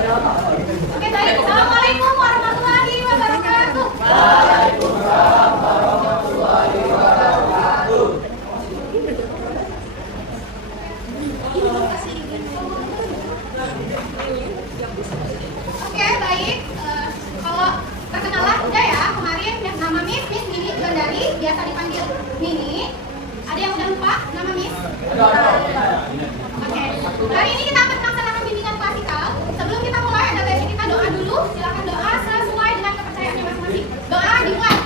Oke, baik. Assalamualaikum warahmatullahi wabarakatuh. Waalaikumsalam warahmatullahi wabarakatuh. Oke, baik. Kalau perkenalan udah ya, kemarin yang nama Miss Mini Gandari, biasa dipanggil Mini. Ada yang udah lupa nama Miss? Oke. Hari ini kita akan melaksanakan bimbingan klasikal. Sebelum kita mulai, ada baiknya kita doa dulu. Silakan doa sesuai dengan kepercayaannya masing-masing. Doa dimulai.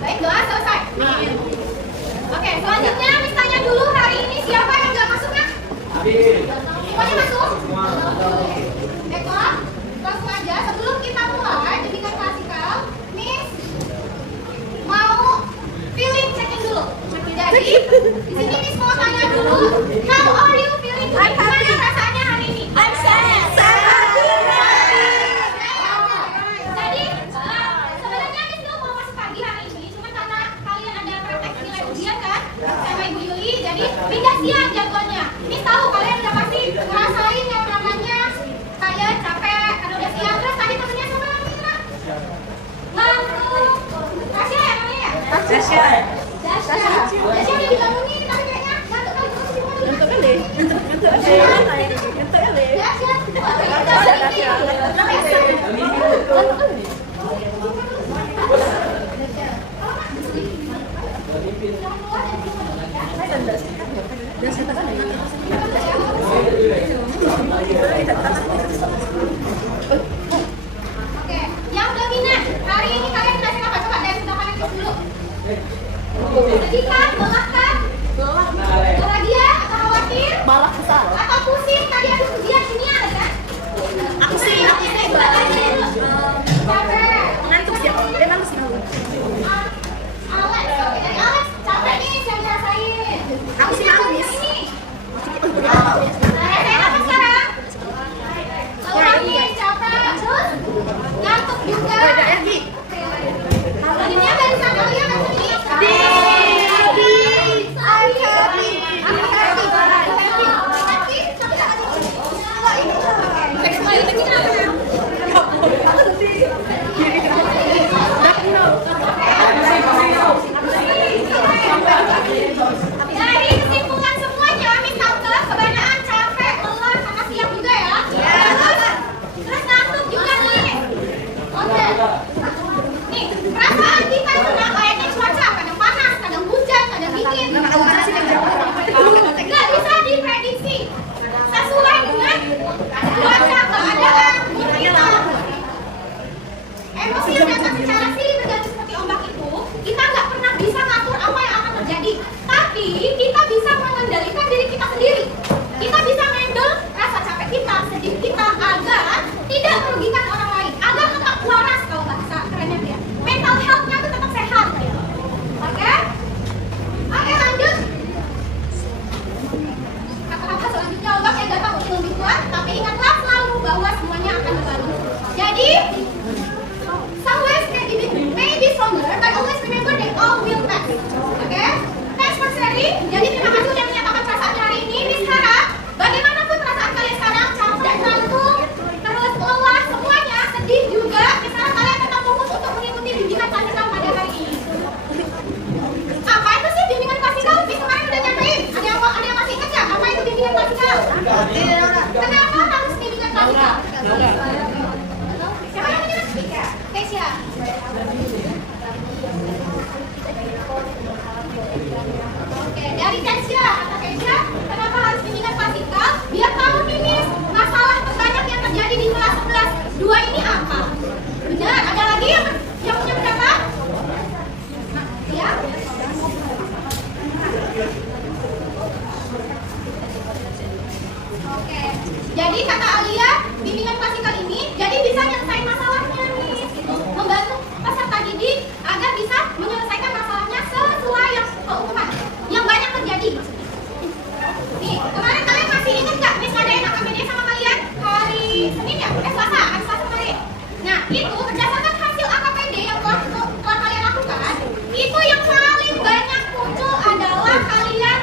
Baik, doa selesai. Oke, selanjutnya Miss tanya dulu hari ini siapa yang nggak masuknya? Semuanya masuk? Baiklah, langsung aja. Sebelum kita mulai bimbingan klasikal, Miss mau feeling checking dulu. Jadi, di sini Miss mau tanya dulu, how are you feeling today? Gimana perasaannya hari ini? I'm sad. Jadi, sebenarnya Miss tuh mau masuk pagi hari ini, cuma karena kalian ada praktek nilai ujian kan, sama Ibu Yuli, jadi pindah siang jadwalnya. Miss tahu kalian udah pasti ngerasain yang namanya kayak capek karena udah siang. Terus tadi temennya siapa namanya? Tasya ya namanya ya? Tasya udah dibangunin tapi kayaknya ngantuk kali terus di rumah dulu. Ngantuk kali. Oke, yang dominan hari ini kalian jelasin apa? Coba dari sebelah kanan dulu. Sedih kan? Lelah kan? Bahagia atau khawatir? Malah kesal. Atau pusing? Tadi ada ujian kimia kan? Aku sih Capek. ngantuk sih. Dia nangis dulu. Alex, oke dari Alex capek nih saya ngerasain. Aku sih nangis. Ini. Saya apa sekarang? Lelah nih, capek, terus ngantuk juga. Tadinya barusan kalian kan sini. Dari kesimpulan semuanya, Miss Tante kebanyakan capek, lelah, sama siang juga ya. Terus ngantuk juga nih. Oke. Nih, perasaan kita itu nggak kayaknya cuaca, kadang panas, kadang hujan, kadang dingin. Nggak bisa diprediksi sesuai dengan cuaca, keadaan, mood kita. Emosi yang datang secara silih berganti seperti ombak itu, kita nggak pernah bisa ngatur apa yang akan terjadi. Tapi kita bisa mengendalikan diri kita sendiri. Kita bisa handle rasa capek kita, sedih kita agar tidak merugikan orang lain, agar tetap waras kalau bahasa kerennya dia. Mental health-nya itu tetap sehat. Oke? Oke, lanjut. Kata-kata selanjutnya ombak yang datang untuk membikuan, tapi ingatlah selalu bahwa semuanya akan berlalu. Jadi, some ways may be stronger, but always remember that all will pass. Oke? Thanks for sharing. Jadi terima kasih sudah menyatakan perasaannya hari ini. Miss harap bagaimanapun perasaan kalian sekarang, capek, ngantuk, terus lelah, semuanya, sedih juga. Misalnya kalian tetap fokus untuk mengikuti bimbingan klasikal pada hari ini. Apa itu sih bimbingan klasikal? Miss kemarin udah nyampein. Ada yang masih ingat nggak? Apa itu bimbingan klasikal? Kenapa harus bimbingan klasikal? Siapa yang menyebut? Keisha. Oke, dari Keisha. Kata Keisha, kenapa harus bimbingan klasikal? Biar tahu nih Miss, masalah terbanyak yang terjadi di kelas 11 2 ini apa? Benar, ada lagi yang punya pendapat? Ya? Oke, jadi kata Alia, bimbingan klasikal ini jadi bisa nyelesain masalahnya nih, membantu peserta didik agar bisa menyelesaikan masalahnya sesuai yang banyak terjadi. Nih, kemarin kalian masih ingat nggak Miss ngadain AKPD sama kalian hari Senin ya? Selasa, hari Selasa kemarin. Nah, itu berdasarkan hasil AKPD yang telah kalian lakukan, itu yang paling banyak muncul adalah kalian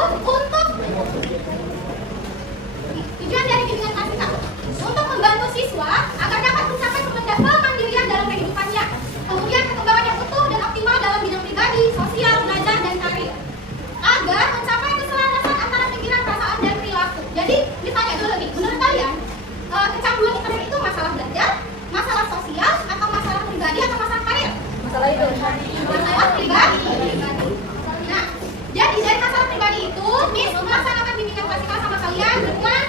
untuk tujuan dari bimbingan kelas kita untuk membantu siswa agar dapat mencapai kemandirian dalam kehidupannya, kemudian perkembangan yang utuh dan optimal dalam bidang pribadi, sosial, belajar, dan karir, agar mencapai keselarasan antara pikiran, perasaan, dan perilaku. Jadi ditanya dulu nih, menurut kalian kecanduan internet itu masalah belajar, masalah sosial, atau masalah pribadi, atau masalah karir? Masalah itu. Masalah pribadi. Nah, jadi dari masalah pribadi itu, Miss melaksanakan bimbingan klasikal sama kalian dengan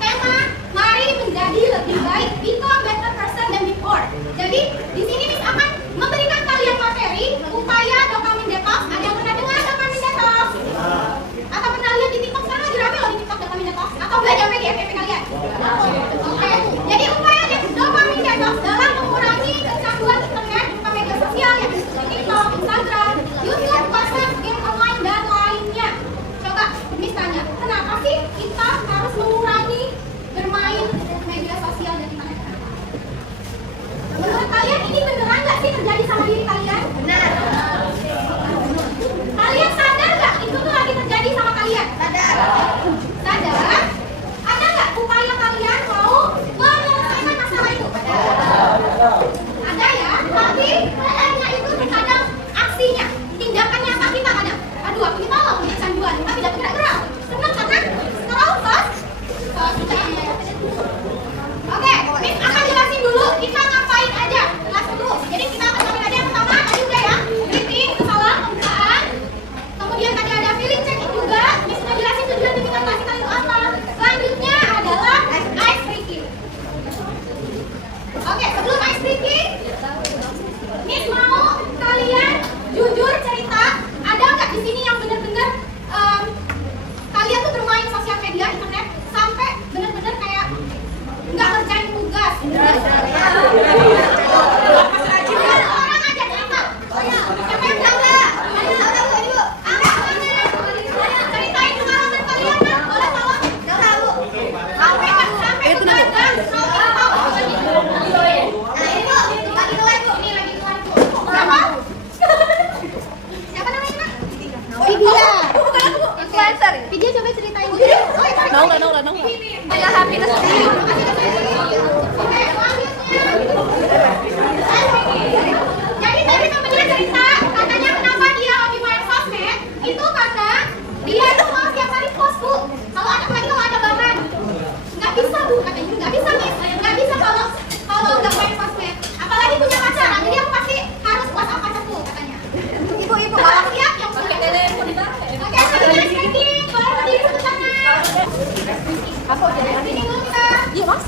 tema mari menjadi lebih baik, become better person than before. Jadi di sini Miss akan memberikan kalian materi upaya dopamine detox. Ada yang pernah dengar dopamine detox? Atau pernah lihat di TikTok? Sekarang lagi rame loh di TikTok dopamine detox. Atau belajar di FYP kalian? Oke. Jadi upaya dopamine detox dalam mengurangi kecanduan internet berupa media sosial yang seperti TikTok, Instagram, YouTube, WhatsApp, game online, dan lainnya. Coba Miss tanya, kenapa sih kita harus mengurangi bermain media sosial dan internet? Menurut kalian ini beneran nggak sih terjadi sama diri kalian? Benar. Kalian sadar nggak itu tuh lagi terjadi sama kalian? Sadar. Sadar? Ada nggak upaya kalian mau menyelesaikan masalah itu? Ada ya, tapi PR-nya itu terkadang aksinya, tindakan nyata kita kadang. Aduh, aku kita mau punya canduan, tapi tidak gerak-gerak. Senang karena scroll Oke, Miss akan jelasin dulu kita ngapain aja. Jelasin dulu. Jadi kita akan ngapain aja. Yang pertama tadi udah ya, briefing, kesalahan, pembukaan. Kemudian tadi ada feeling checking juga. Miss udah jelasin tujuan bimbingan klasikal itu apa. Selanjutnya adalah ice breaking. Oke, sebelum ice breaking, Miss mau kalian jujur cerita. Ada nggak di sini yang benar-benar kalian tuh bermain sosial media, internet sampai benar-benar kayak nggak ngerjain tugas? Orang aja cerita. Siapa yang tahu nggak? Ceritain pengalaman kalian kan? Boleh tahu? Sampai begadang, Siapa namanya? Vidya. Influencer. Vidya coba ceritain. Nggak. Kayak happiness. Jadi tadi temennya cerita, katanya kenapa dia hobi main sosmed itu karena dia itu mau setiap hari post bu. Kalau ada bahan, nggak bisa bu katanya, nggak bisa nih, nggak bisa kalau nggak main sosmed. Apalagi punya pacar, jadi aku pasti harus WhatsApp pacarku katanya. Ibu kalau siap yang punya. Oke, selanjutnya checking, boleh berdiri sebelah sana. Apa udah? Ini dulu kita. Iya mas.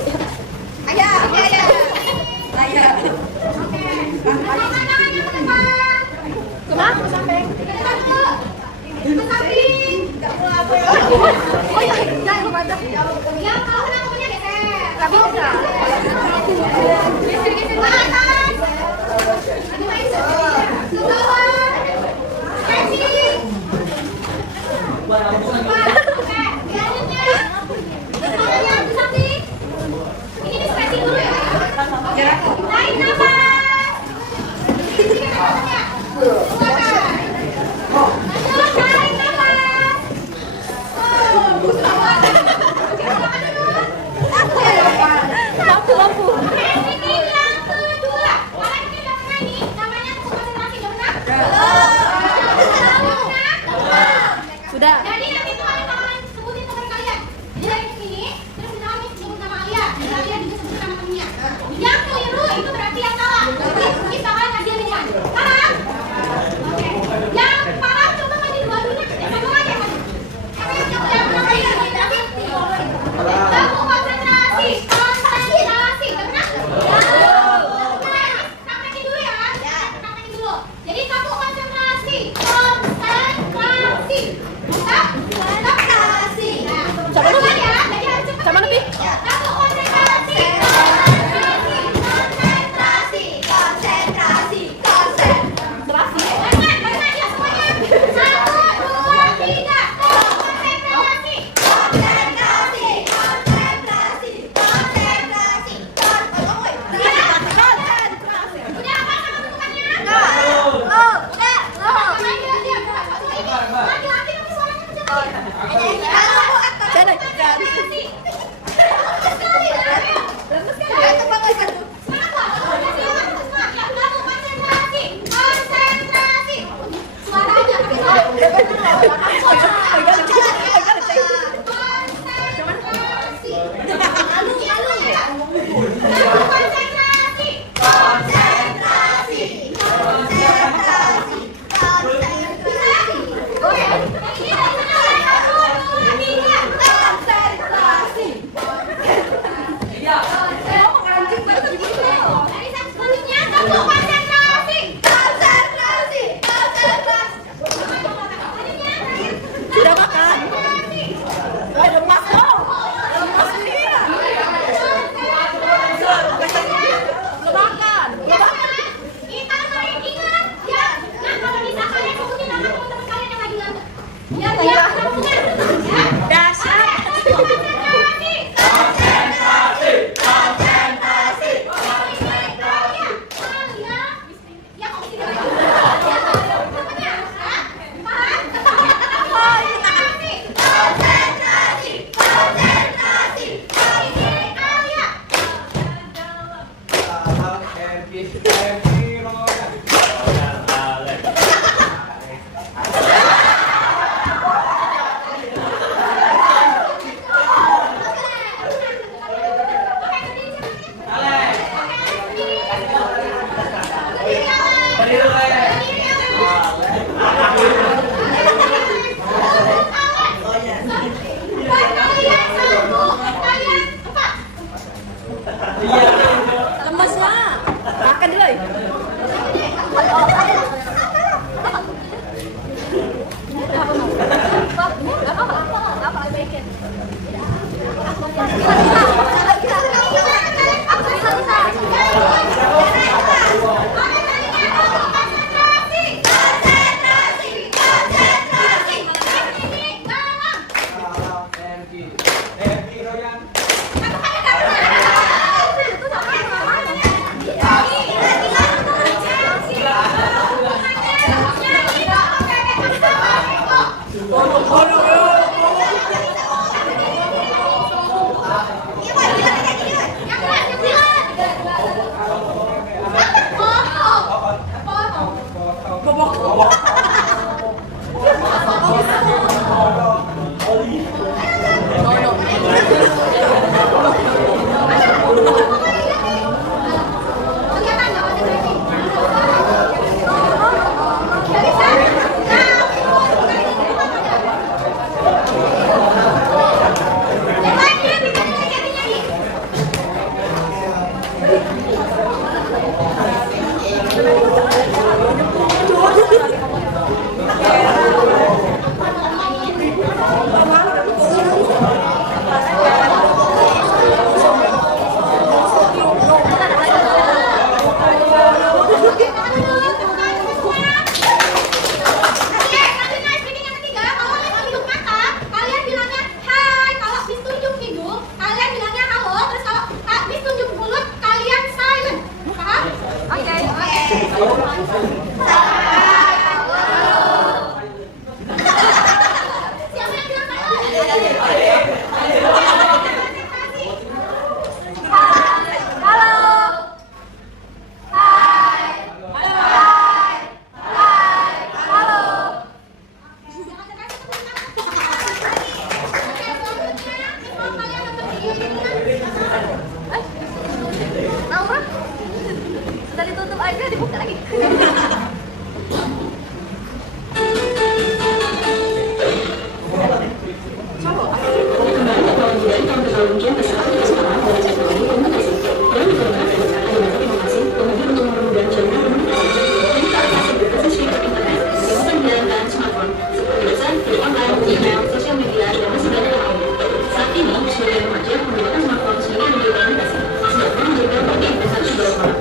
Ayah. Oke. Tangannya ke depan. Kenapa sampai? Ke depan dulu. Ke samping. Oh iya, jangan lupa aja. Yang kalau kena kukunya geser. Nggak bisa. Geser ke atas. Aduh, main ke bawah. Stretching. Oke. Selanjutnya. Tangannya ke samping. Ini di stretching dulu ya. Oke. Tarik nafas. Ini kan nafasnya. Keluarkan. Lanjut, tarik nafas. Lampu. Ini yang kedua. Kalian ini udah pernah nih, namanya konsentrasi, udah pernah? Sudah. Jadi nanti tuh ada kawan sebutin teman kalian. Jadi dari sini, terus misalnya nih sebut nama Alia, jadi Alia juga sebut nama temennya. Yang keliru itu berarti yang salah. Jadi kita kalian ngajian duluan. Paham? Oke. Yang paham coba maju dua-duanya. Sama aja kan? Siapa yang pernah ngajian? Kamu konsentrasi. Udah pernah? Oke, praktekin dulu ya. Praktekin dulu. Jadi kamu konsentrasi. Konsentrasi. Mantap. online, email, sosial media, dan masih banyak lainnya. Saat ini, sebagian remaja menggunakan smartphone sebagai media komunikasi, sedangkan menjadi penting dan harus dibawa kemana.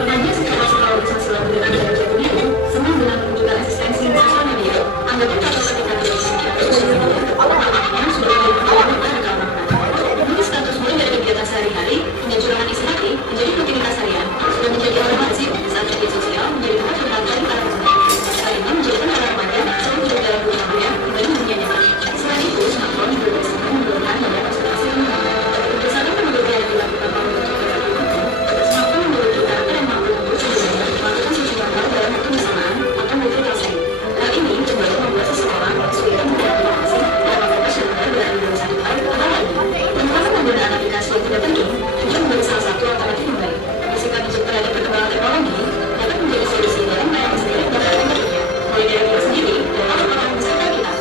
Remaja secara naturalisasi lagu dengan jarak jauh itu senang dengan menunjukkan eksistensi di sosial media. Anggapan kata ketika berbicara sosial media, apakah sudah menjadi pertanyaan pada kalangan remaja. Menulis status mulai dari kegiatan sehari-hari hingga curahan isi hati menjadi rutinitas harian, sudah menjadi hal lazim saat media sosial menjadi tempat curhat dari para remaja. Hal ini menjadikan para remaja selalu hidup dalam dunia maya dibanding dunia nyata. Selain itu, smartphone juga biasakan menurunkan nilai konsentrasi remaja. Berdasarkan penelitian yang dilakukan oleh smartphone memiliki karakter yang mampu untuk sebenarnya melakukan sejumlah hal dalam waktu bersamaan atau multitasking. Hal ini cenderung membuat seseorang kesulitan mengidentifikasi bahwa fokus yang benar berada dalam satu hal atau hal lain. Peningkatan penggunaan aplikasi yang tidak penting juga menjadi salah satu alternatif yang baik. Bisikan untuk terhadap perkembangan teknologi dapat menjadi solusi dalam melayani sendiri dan orang berikutnya, mulai dari diri sendiri dan orang-orang di sekitar kita.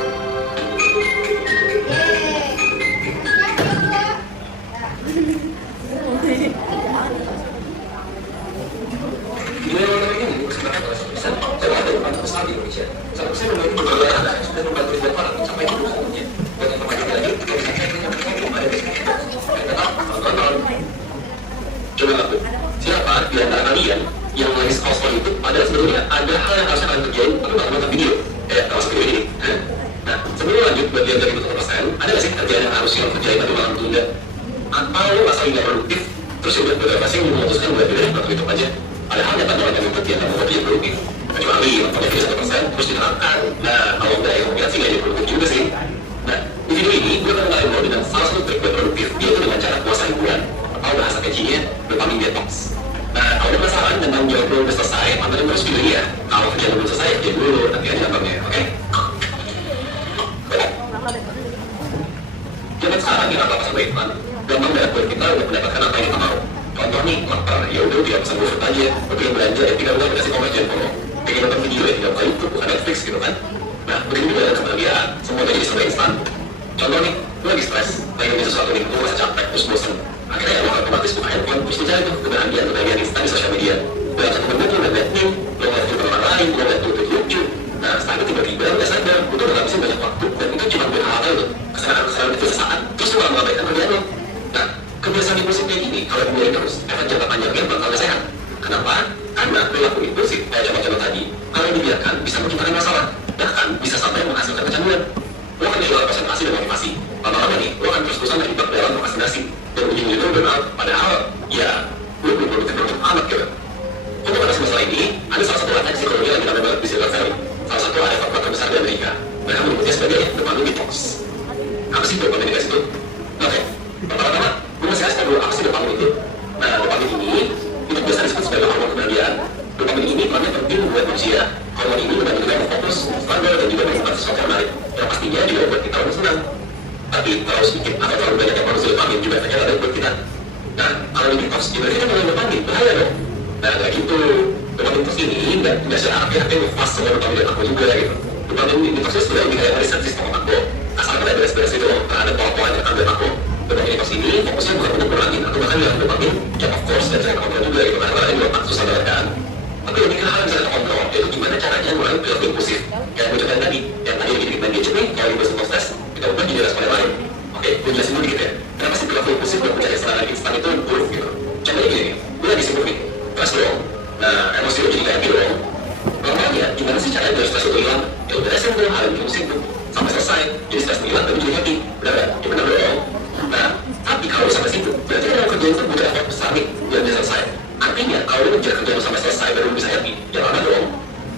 Di wilayah ini, sebenarnya kalau bisa, saya ada tempat besar di Indonesia. Saya memiliki beberapa anak dan membantu ribuan orang sampai di seluruhnya. Dan informasi lagi, kita bisa cek dengan ada di sini. Dan tetap tonton. Coba aku, siapa di antara kalian yang lagi scroll itu? Padahal sebetulnya ada hal yang harusnya kalian kerjain, tapi malah nonton video. Termasuk video ini. Nah, sebelum lanjut bagian dari 100%, ada nggak sih kerjaan yang harus yang kerjain tapi malah tunda? Atau lo merasa nggak produktif, terus ya udah beberapa sih memutuskan buat diri nonton YouTube aja. Padahal nyata banget yang ikut dia kamu hobi yang produktif. Kecuali nontonnya video 1%, terus diterapkan. Nah, kalau nggak yang mungkin sih nggak jadi produktif juga sih. Nah, di video ini gue akan kenalin lo dengan salah satu trik buat produktif, yaitu dengan cara puasa hiburan atau bahasa kecinya dopamine detox. Nah, kalau ada masalah dan tanggung jawab lo udah selesai, pantengin terus video ini ya. Kalau kerjaan lo belum selesai, jadi dulu nanti aja nontonnya, oke? Zaman sekarang ini apa pasang iklan, gampang banget buat kita untuk mendapatkan apa yang kita mau. Contoh nih, lapar, ya udah tidak pesan GoFood aja. Pengen belanja ya tinggal udah dikasih komen jangan follow. Pengen nonton video ya tinggal buka YouTube, bukan Netflix gitu kan. Nah, begitu juga dengan kebahagiaan, semuanya jadi serba instan. Contoh nih, lo lagi stres, pengen beli sesuatu nih, lo merasa capek, terus bosan. Akhirnya ya lo otomatis buka handphone, terus mencari tuh kebahagiaan instan di sosial media. Baca temen-temen lo ngeliat meme, lo ngeliat film orang lain, lo ngeliat tutup lucu. Nah, setelah itu tiba-tiba lo gak sadar, lo tuh udah ngabisin banyak waktu, dan itu cuma buat hal-hal lo. Kesalahan itu sesaat, terus lo malah mengabaikan kerjaan lo. Nah, kebiasaan impulsif kayak gini, kalau dimulai terus, efek jangka panjangnya bakal gak sehat. Kenapa? Karena perilaku impulsif, kayak contoh-contoh tadi, kalau dibiarkan bisa menciptakan masalah, bahkan bisa sampai menghasilkan kecanduan. Lo akan kehilangan konsentrasi dan motivasi. Lama-lama nih, lo akan terus-terusan terjebak dalam prokrastinasi dan ujung-ujungnya lo burnout. Padahal, ya, lo belum produktif amat gitu. Untuk mengatasi masalah ini, ada salah satu anak psikologi yang kita banget di Silicon Valley. Salah satu ada faktor terbesar di Amerika. Mereka menyebutnya sebagai dopamine detox. Apa sih dopamine detox itu? Oke, pertama-tama, gue masih kasih tau dulu apa sih dopamine itu. Nah, dopamine ini itu biasa disebut sebagai hormon kebahagiaan. Dopamine ini perannya penting buat manusia. Hormon ini membantu kita fokus, standar, dan juga menyimpan sesuatu yang menarik. Yang pastinya juga membuat kita lebih senang. Tapi terlalu sedikit atau terlalu banyak yang produksi dopamine juga efeknya ada buat kita. Nah, kalau di detox, berarti kita mulai dopamine, bahaya dong. Nah, kayak gitu, dopamine detox ini nggak seharusnya ngefas semua dopamine dan aku juga gitu. Dopamine detox itu sebenarnya lebih kayak riset sistem otak lo. Asal kita beres-beres itu terhadap pola-pola yang akan otak lo. Dopamine detox ini fokusnya bukan untuk kurangin atau bahkan yang dopamine, yang of course dan saya kontrol juga gitu, karena ini otak susah banget kan. Tapi lebih ke hal yang bisa kita kontrol, yaitu gimana caranya mengurangi perilaku impulsif. Kayak gue contohin tadi, yang tadi dikit-dikit main gadget nih, kalau di bus stres, kita ubah jadi respon yang lain. Oke, gue jelasin dulu dikit ya. Kenapa sih perilaku impulsif buat mencari serangan instan itu buruk gitu? Contohnya gini nih, gue lagi sibuk nih, stres dong. Nah, emosi lo jadi kayak gitu dong. Normalnya, gimana sih caranya biar stres itu hilang? Ya udah beresin dulu hal yang sibuk sampai selesai. Jadi stres hilang, tapi jadi happy. Udah gak? Ya bener dong. Nah, tapi kalau sampai situ, berarti kan yang kerjaan itu butuh effort besar nih biar bisa selesai. Artinya, kalau lo ngejar kerjaan sampai selesai baru bisa happy, ya lama dong.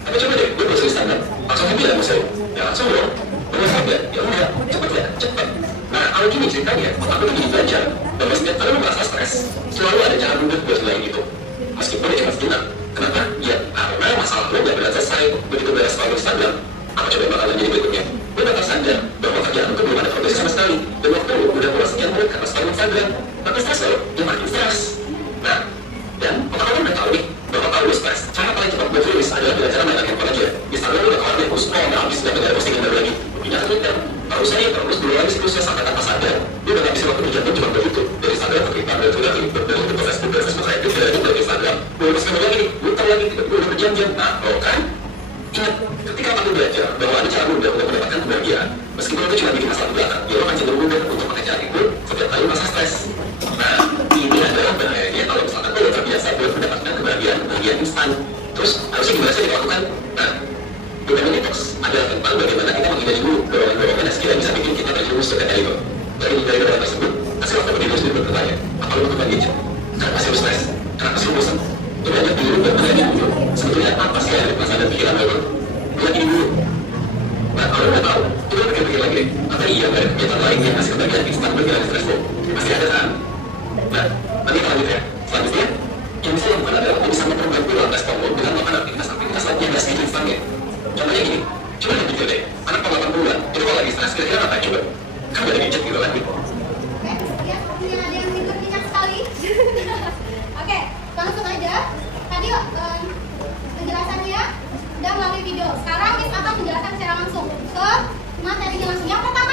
Tapi coba deh, gue bosan standar, langsung happy lah emosi lo. Ya langsung dong. Gue happy ya udah, cepet ya, cepet. Nah, kalau gini ceritanya, otak lo jadi belajar. Dan setiap kali lo merasa stres, selalu ada cara mudah buat ngelain itu. Meskipun dia cuma sejenak. Kenapa? Ya, karena masalah lo gak berat selesai. Begitu beres kalau Instagram, apa coba yang bakalan jadi berikutnya? Lo bakal sadar bahwa kerjaan lo belum ada progres sama sekali. Dan waktu lo udah pulang sekian menit karena scroll Instagram. Tapi stres lo, dia makin stres. Nah, dan otak lo udah tahu nih, bahwa kalau lo stres, cara paling cepat buat rilis adalah dengan cara mainkan handphone aja. Misalnya lo udah keluar deh, lo scroll, nggak habis, nggak ada postingan baru lagi. Pindah ke Twitter, terus saya terus dulu lagi siklusnya sampai tanpa sadar. Dia udah ngabisin waktu berjam cuma dari YouTube, dari Instagram ke Twitter, dari Twitter ke Facebook, dari Facebook saya Twitter, dari Instagram. Terus kembali lagi nih, muter lagi, tiba-tiba udah berjam-jam. Nah, lo kan ingat, ketika kamu belajar bahwa ada cara mudah untuk mendapatkan kebahagiaan, Meskipun itu cuma bikin masalah di belakang, ya lo akan cenderung mudah untuk pakai cara itu setiap kali merasa stres. Nah, ini adalah bahayanya kalau misalkan lo udah terbiasa belum mendapatkan kebahagiaan instan. Terus harusnya gimana sih dilakukan? Nah, dopamin detox adalah tentang bagaimana kita menghindari dulu dorongan-dorongan yang sekiranya bisa bikin kita terjerumus ke dalam. Dari dorongan tersebut, hasil waktu berdiri sendiri bertanya, apa lo melakukan gadget? Kenapa sih lo stres? Kenapa sih lo bosan? Coba lihat dulu dan menanya dulu, sebetulnya apa sih yang ada di perasaan dan pikiran lo? Lihat ini dulu. Nah, kalau udah tahu, coba pikir-pikir lagi deh. Apa iya nggak ada kegiatan lain yang ngasih kebahagiaan instan bergerak stres lo? Pasti ada kan? Nah, nanti kita lanjut ya. Selanjutnya, yang bisa dilakukan adalah lo bisa memperbaiki respon lo dengan melakukan aktivitas lain yang nggak segitu instannya. Contohnya gini, coba lihat pikir deh, anak kalau 8 bulan, itu kalau lagi stres kira-kira apa coba? Kan ada gadget gitu kan? Oke, ya sepertinya ada yang tidur minyak sekali. Oke, langsung aja. Tadi penjelasannya udah melalui video. Sekarang Miss akan menjelaskan secara langsung ke materinya langsung. Yang pertama,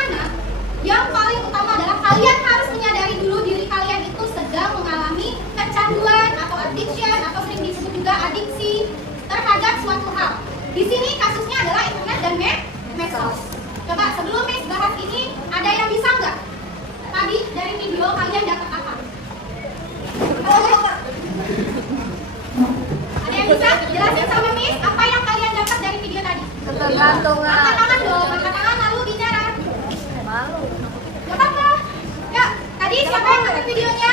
yang paling utama adalah kalian harus menyadari dulu diri kalian itu sedang mengalami kecanduan atau addiction atau sering disebut juga adiksi terhadap suatu hal. Di sini kasusnya adalah internet dan medsos. Coba sebelum Miss bahas ini, ada yang bisa nggak? Tadi dari video kalian dapat apa? Ada yang bisa jelasin sama Miss apa yang kalian dapat dari video tadi? Ketergantungan. Angkat tangan dong, angkat tangan lalu bicara. Malu. Gak apa-apa. Ya, tadi siapa yang nonton videonya?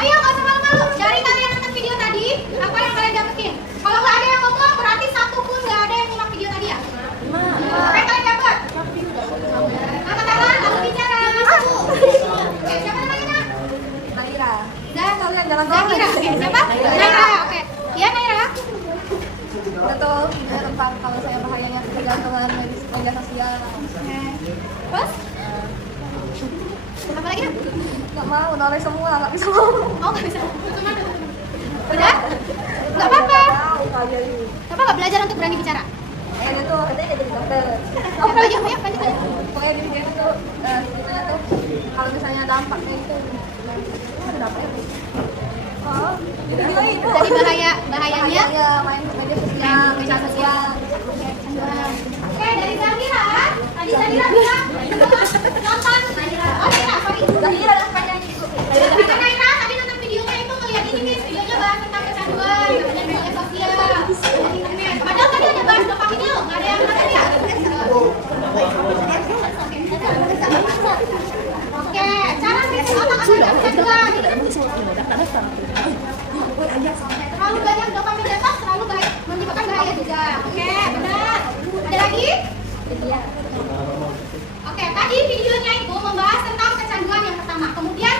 Ayo nggak usah malu-malu. Dari kalian nonton video tadi, apa yang kalian dapetin? Kalau nggak ada yang ngomong, berarti satu pun nggak ada yang nyimak video tadi ya? Apa yang kalian dapat? Angkat tangan lalu bicara. Oke, siapa namanya? Naira. Dan kalian jangan Naira. Oke, siapa? Naira. Oke. Iya Naira. Betul, tentang kalau saya bahayanya ketergantungan media sosial. Terus? Apa lagi? Nggak mau, nulis semua, nggak bisa ngomong. Oh nggak bisa. Udah? Nggak apa-apa. Apa nggak belajar untuk berani bicara? Itu katanya jadi dokter. Oh belajar banyak belajar. Pokoknya di video itu ceritanya tuh kalau misalnya dampaknya itu ada dampaknya. Oh, jadi itu. Jadi bahayanya. Ya main media sosial. Oke dari Zahira. Tadi Zahira bilang nonton. Oh Naira, sorry. Zahira adalah penyanyi itu. Karena Naira tadi nonton videonya itu ngeliat ini Miss, videonya bahas tentang kecanduan, dan media sosial, dan internet. Padahal tadi ada bahas dopaminnya loh, nggak ada yang nonton ya. Oke, cara fixing otak agar kecanduan. Terlalu banyak dopamin di atas terlalu baik menyebabkan bahaya juga. Oke, benar. Ada lagi? Oke, tadi videonya itu membahas tentang kecanduan yang pertama. Kemudian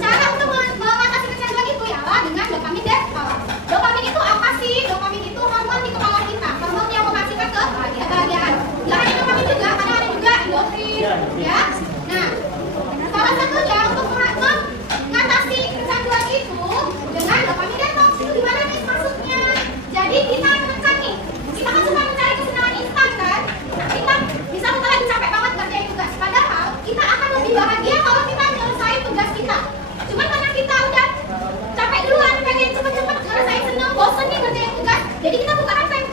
cara untuk mengatasi kecanduan itu ialah dengan dopamin detox. Dopamin itu apa sih? Dopamin itu hormon di kepala kita, hormon yang menghasilkan kebahagiaan. Nggak hanya dopamin juga, kadang ada juga endorfin, ya. Nah, salah satunya untuk mengatasi kecanduan itu dengan dopamin detox. Itu gimana nih maksudnya? Jadi kita menekan nih, kita kan suka mencari kesenangan instan kan? Kita bisa kita lagi capek banget kerjain tugas, padahal kita akan lebih bahagia kalau kita nyelesain tugas kita. Cuman karena kita udah capek duluan, pengen cepet-cepet ngerasain seneng, bosen nih kerjain tugas, jadi kita buka apa yang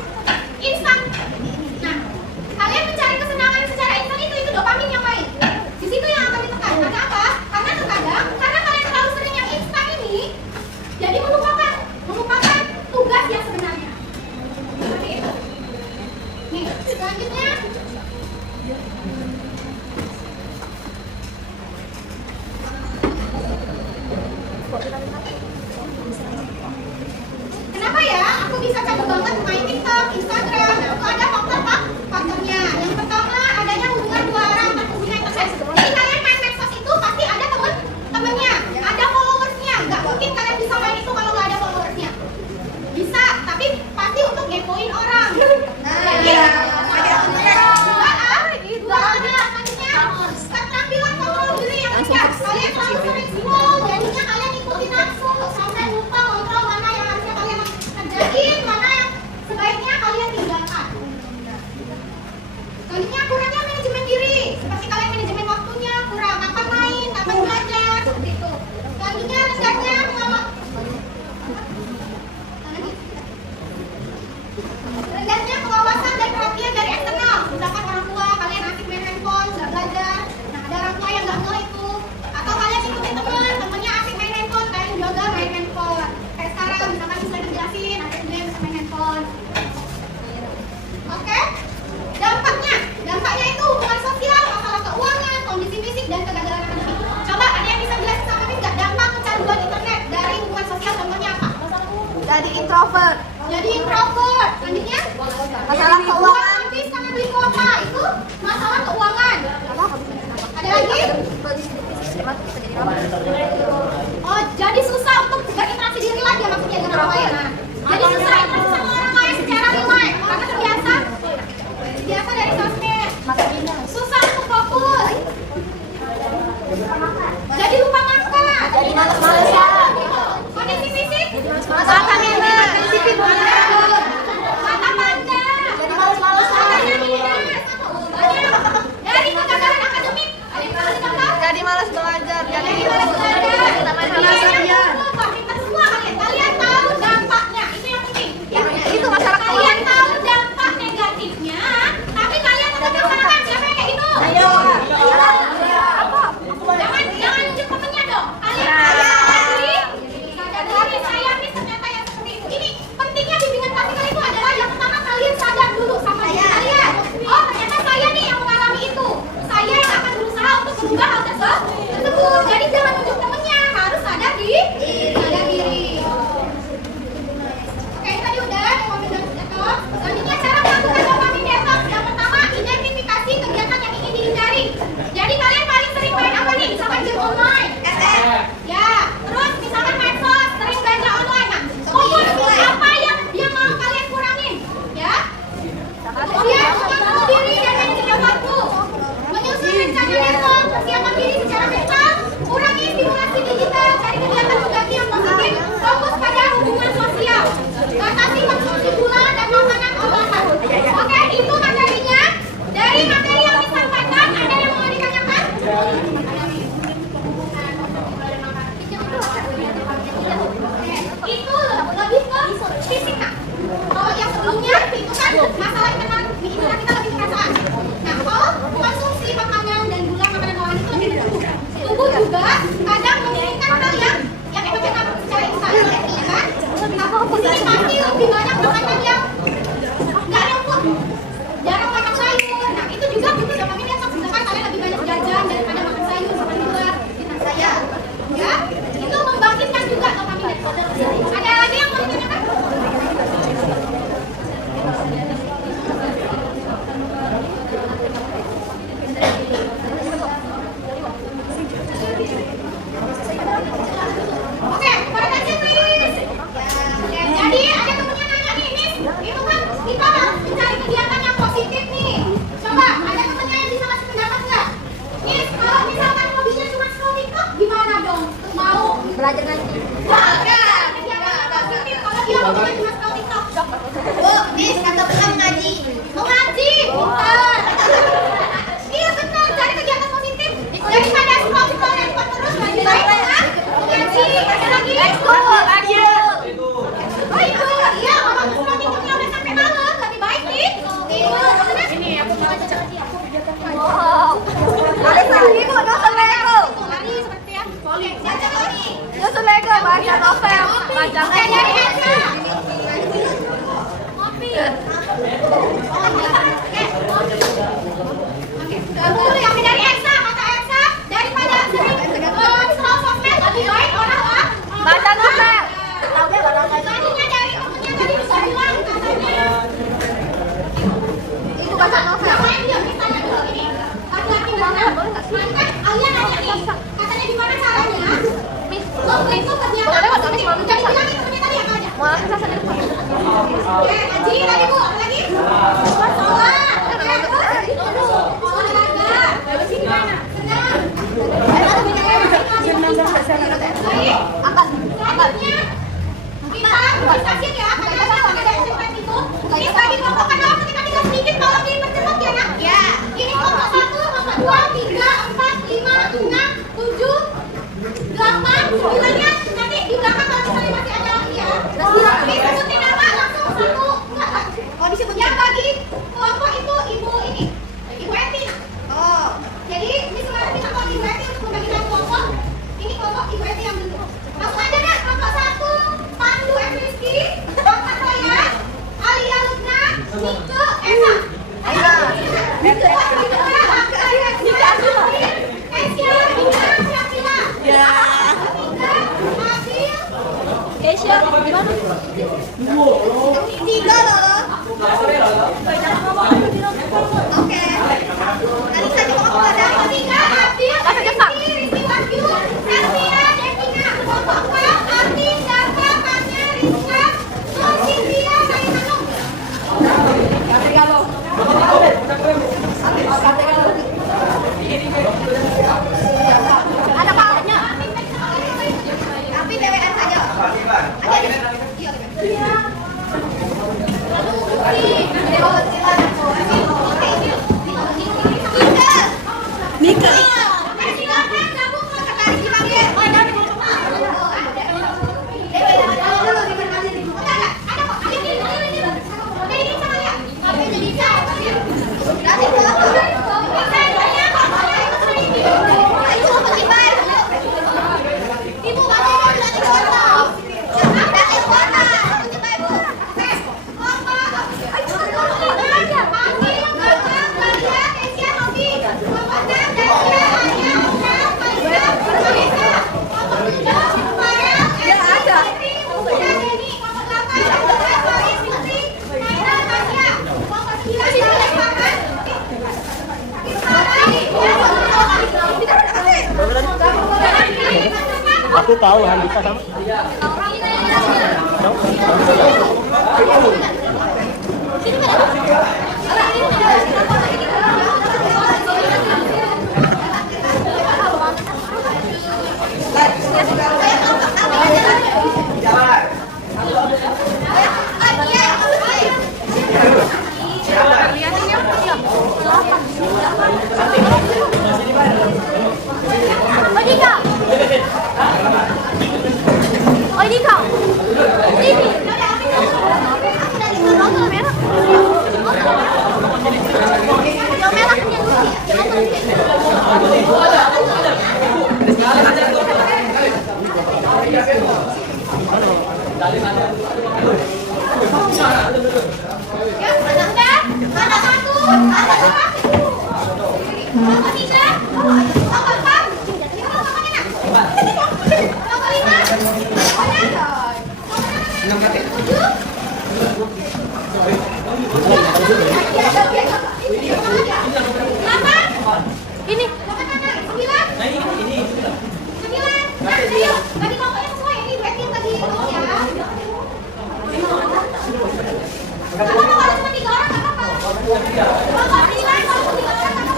instan. Nah, kalian mencari kesenangan secara instan itu dopamin yang main. Di situ yang akan ditekan. Karena apa? Karena terkadang karena kalian terlalu sering yang instan ini, jadi melupakan tugas yang sebenarnya. Seperti itu. Nih, selanjutnya. Kenapa ya aku bisa candu banget main TikTok, Instagram? Nah, itu ada faktornya. Yang pertama adanya hubungan dua arah atau hubungan internet. Jadi kalian main medsos itu pasti ada temennya, ada followersnya. Nggak mungkin kalian bisa main itu kalau nggak ada followersnya. Bisa, tapi pasti untuk ngepoin orang. Jadi dua arah introvert. Jadi introvert. Selanjutnya Masalah keuangan. habis karena beli kuota itu masalah keuangan. Ada lagi? Oh, jadi susah untuk berinteraksi di real life ya maksudnya dengan orang lain. Nah, jadi susah interaksi sama orang lain secara real life karena terbiasa dari sosmed. Susah untuk fokus. Jadi lupa makan. Jadi malas-malasan. Kondisi fisik. Makan enak, sipit banget. Mata panjang. Jadi malas-malasan. Matanya minus. Dari kegagalan akademik. Ada yang tahu contoh? Jadi malas belajar. Jadi Malas belajar. kita main hal-hal. Kita semua kalian tahu dampaknya. Itu yang penting. Itu masalah Kalian tahu dampak negatifnya, tapi kalian tetap melakukan. Siapa yang kayak gitu? Ayo. Jangan nunjuk temennya dong. Kalian sadar diri saya nih ternyata yang seperti itu. Ini pentingnya bimbingan praktikal itu adalah yang pertama kalian sadar dulu sama diri kalian. Oh ternyata saya nih yang mengalami itu. Saya yang akan berusaha untuk merubah hal tersebut. Jadi jangan nunjuk temennya, harus sadar diri. Oke, ini tadi udah dopamin detox. Selanjutnya cara melakukan dopamin detox. Yang pertama, identifikasi kegiatan yang ingin dihindari. Jadi kalian paling sering main apa nih? Misalkan game online. Ya, terus misalkan medsos, sering belanja online. Nah, fokus apa yang mau kalian kurangin? Ya. Kemudian mengontrol diri dan mencegah waktu. Menyusun rencana detox, persiapan diri secara mental, kurangi stimulasi digital, cari kegiatan edukasi yang positif, fokus pada hubungan sosial, batasi konsumsi gula dan makanan olahan. Oke, itu materinya. Dari materi yang disampaikan, ada yang mau ditanyakan? Itu lebih ke fisika. Kalau yang sebelumnya itu kan masalah internal kita lebih perasaan. Nah, kalau konsumsi makanan dan gula makanan olahan itu lebih tubuh. Tubuh juga kadang menginginkan hal yang efeknya tak secara instan, ya kan? Nah, di sini pasti lebih banyak makanan yang nggak rumput, jarang makan sayur. Nah, itu juga butuh dopamin detox. Misalkan kalian lebih banyak jajan daripada makan sayur, makan buah, ya, itu membangkitkan juga dopamin detox. Ada lagi yang mau ditanyakan? Oke, kepada Tasya please. Jadi ada temennya nanya nih, Miss, itu kan kita harus mencari kegiatan yang positif nih. Coba, ada temennya yang bisa kasih pendapat nggak? Miss, kalau misalkan hobinya cuma scroll TikTok, gimana dong? Mau Belajar nanti. belajar kegiatan yang positif kalau dia hobinya cuma scroll TikTok? Miss, kata pesan ngaji. Mau ngaji, pintar. Iya benar, cari kegiatan positif daripada scroll TikTok terus lebih baik kan? Ngaji, ada lagi. Oh itu, iya kalau scroll TikToknya udah sampai malam, lebih baik nih. Ini aku mau baca. Wow. Ada lagi kok dosen Lego. Lari seperti ya. Oke, baca lagi. Dosen Lego baca novel, baca Oke, dari Elsa. Kopi. Dulu yang dari Elsa, kata Elsa, daripada sering scroll sosmed lebih baik orang baca novel. Tahu deh barang Tadinya dari temennya tadi bisa bilang katanya itu baca novel. Namanya dia misalnya dulu ini laki-laki mana? Kan Alia nanya nih, katanya gimana caranya? Waktu itu kegiatan positif. Jadi bilang nih temennya tadi apa aja? Mau aku rasa di depan. Oke, ngaji tadi Bu, apa lagi? Sholat. Oke, terus olahraga. Habis ini gimana? Senang. Baik. Apa? Selanjutnya kita stasiun ya, karena ada pakai segmen itu. Ini bagi kelompok kedua ketika tinggal sedikit kalau dipercepat ya nak? Ya. Ini kelompok 1, kelompok 2, 3, 4, 5, 6, 7, 8, 9-nya nanti di belakang kalau misalnya masih ada lagi ya. Disebutin nama langsung satu. Enggak. Oh disebut yang bagi kelompok itu ibu ini. Ibu Eti. Oh. Jadi ini sebenarnya kita kalau ibu Eti untuk membagikan kelompok. Ini kelompok ibu Eti yang bentuk. Langsung aja nak kelompok 1 Pandu Rizky, kelompok Raya, Alia Lutna, Nike, Esa. Ayo. Nike, Keisha, gimana? Tiga loh. Oke. Anissa coba kamu ada. Tiga, Abdil, Rizky, Wahyu, Elvira, Devina, Pokoknya, Artin, Dava, Fanya, Rizka, Nur, Cynthia, Maimunah. Ada pautnya. Tapi BWN saja. Nika. Silakan gabung ke sekretaris dipanggil. Oh, ada. Aku tahu Handika sama. Ini. Tadi kelompoknya sesuai ini rating tadi ya. Kalau cuma 3 orang nggak apa-apa. Kalau nilai kalau 3 orang nggak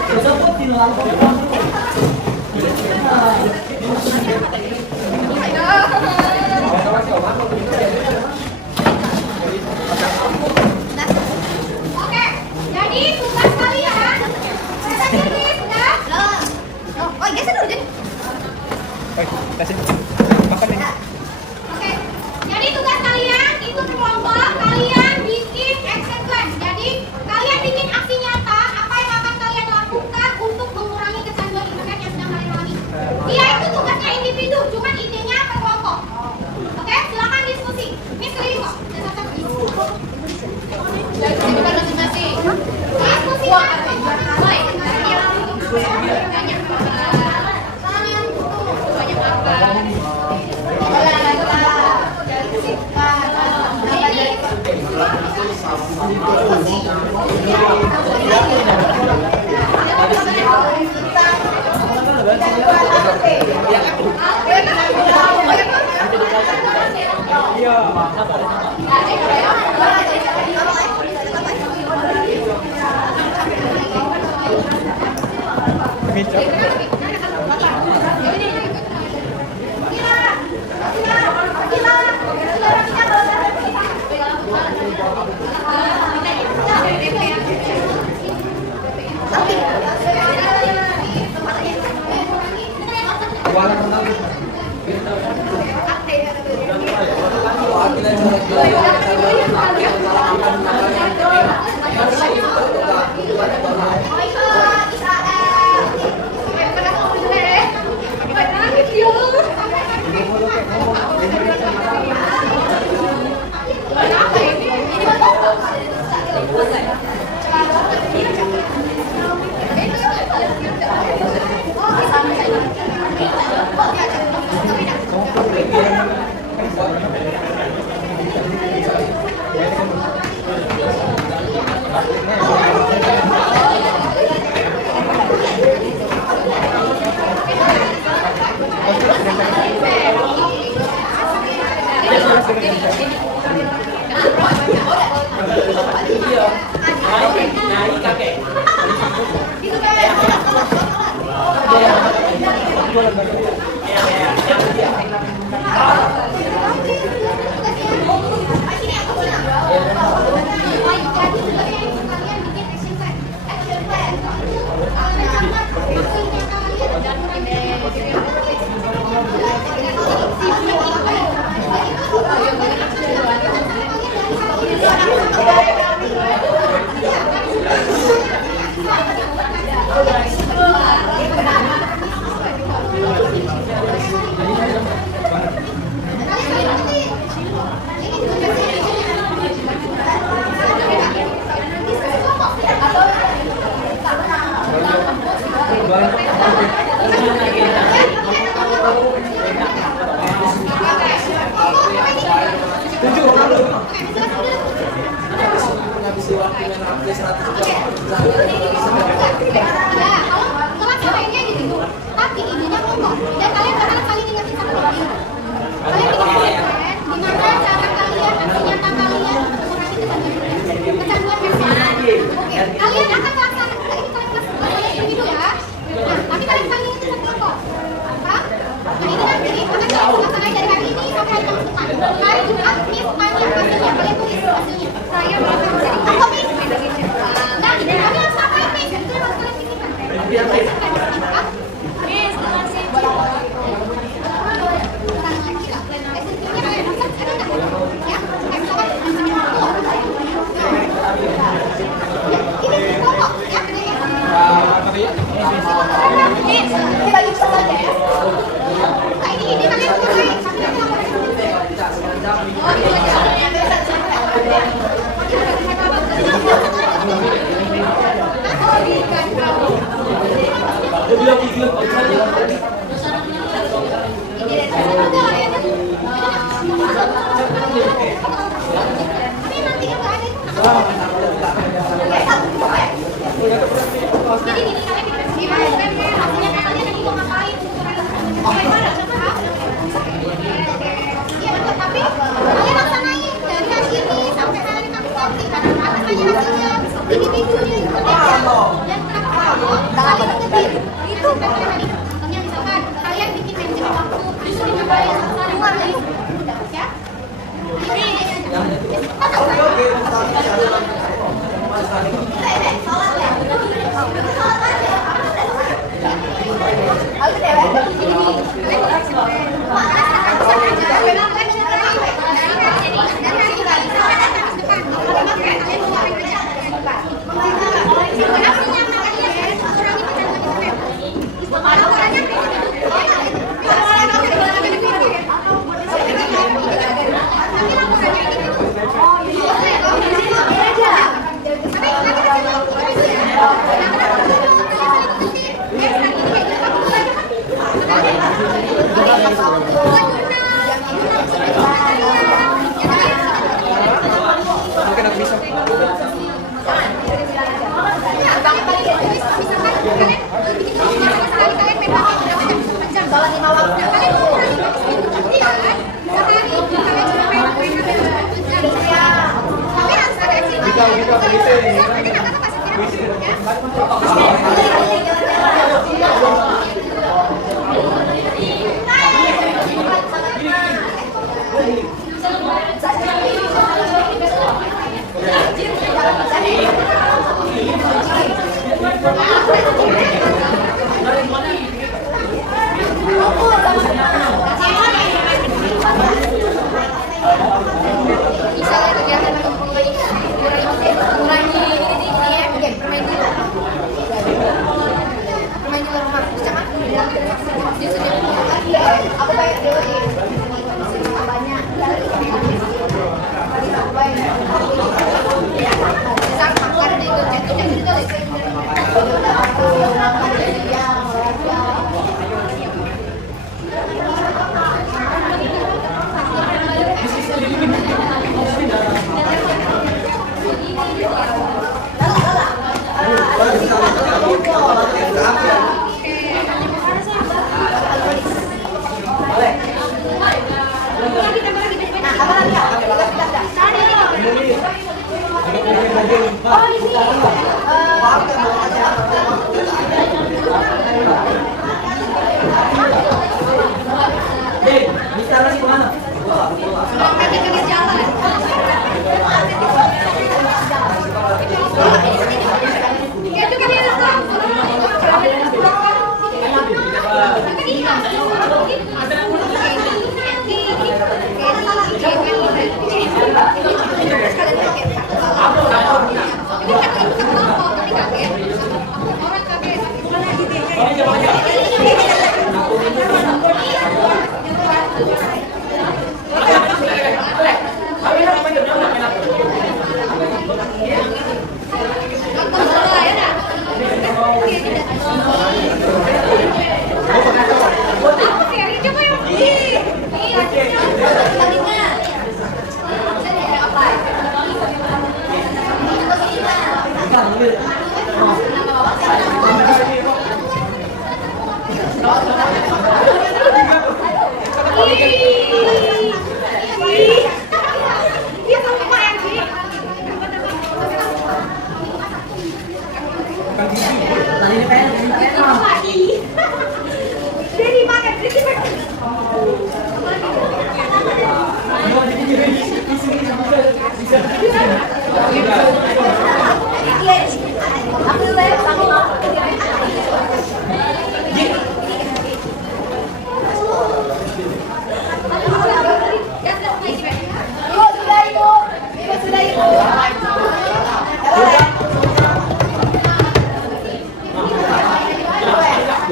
Oke, jadi tugas kalian. Saya sudah. Oh, iya saya dulu. Kasih makan ini. Oke, jadi tugas kalian itu kelompok kalian bikin action plan. Jadi kalian bikin aksi nyata apa yang akan kalian lakukan untuk mengurangi kecanduan internet yang sedang kalian alami. Dia itu tugasnya individu, cuman idenya per kelompok. Oke, silakan diskusi. Miss keliling kok. Jadi masing-masing. Diskusi. Mulai. Banyak. Tapi ibunya ngomong dan kalian berharap saling ingetin sama ibu. Kalian bikin gimana cara kalian kasih nyata kalian untuk mengasih kecanduan handphone. Oke, kalian akan melaksanakan ini kalian melaksanakan itu ya. Nah, tapi kalian saling ingetin satu kelompok. Paham? Nah, ini nanti akan dilaksanakan dari hari ini sampai hari Kamis depan. Hari Jumat misalnya hasilnya kalian tulis hasilnya. Saya melakukan dari Kamis. Nah, ini kalian harus apa ini? Itu yang harus kalian pikirkan. Ya juga dia datang.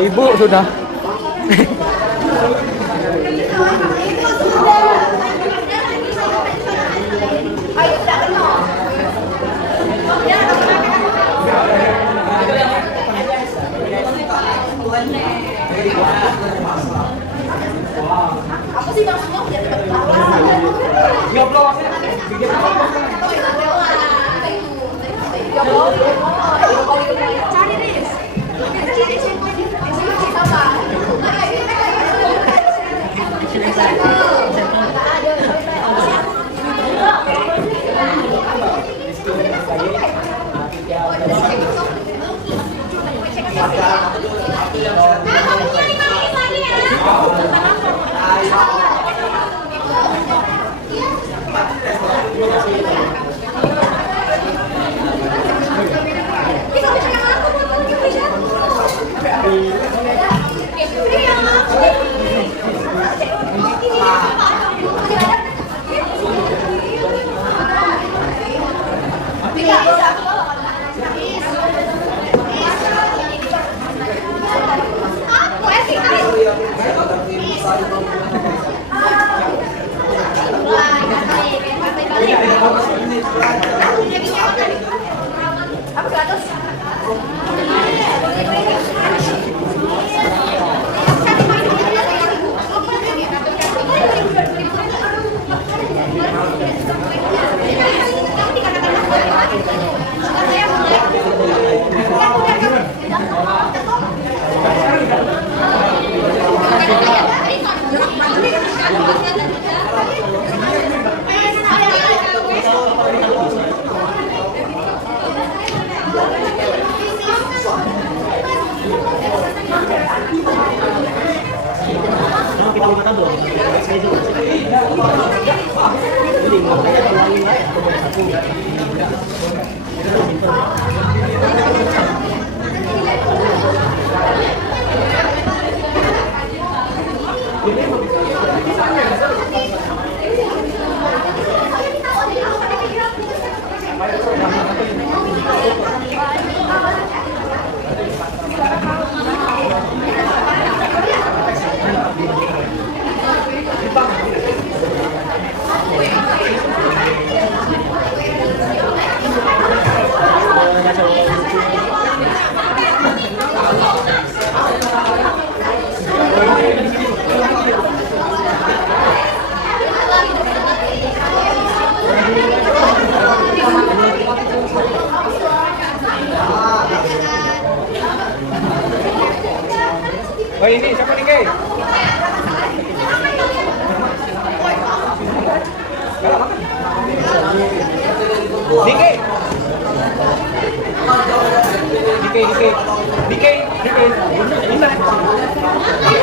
Ibu sudah. Apa sih maksudnya? Cari Riz. Oh ini siapa nih guys? Niki. DK. Ini.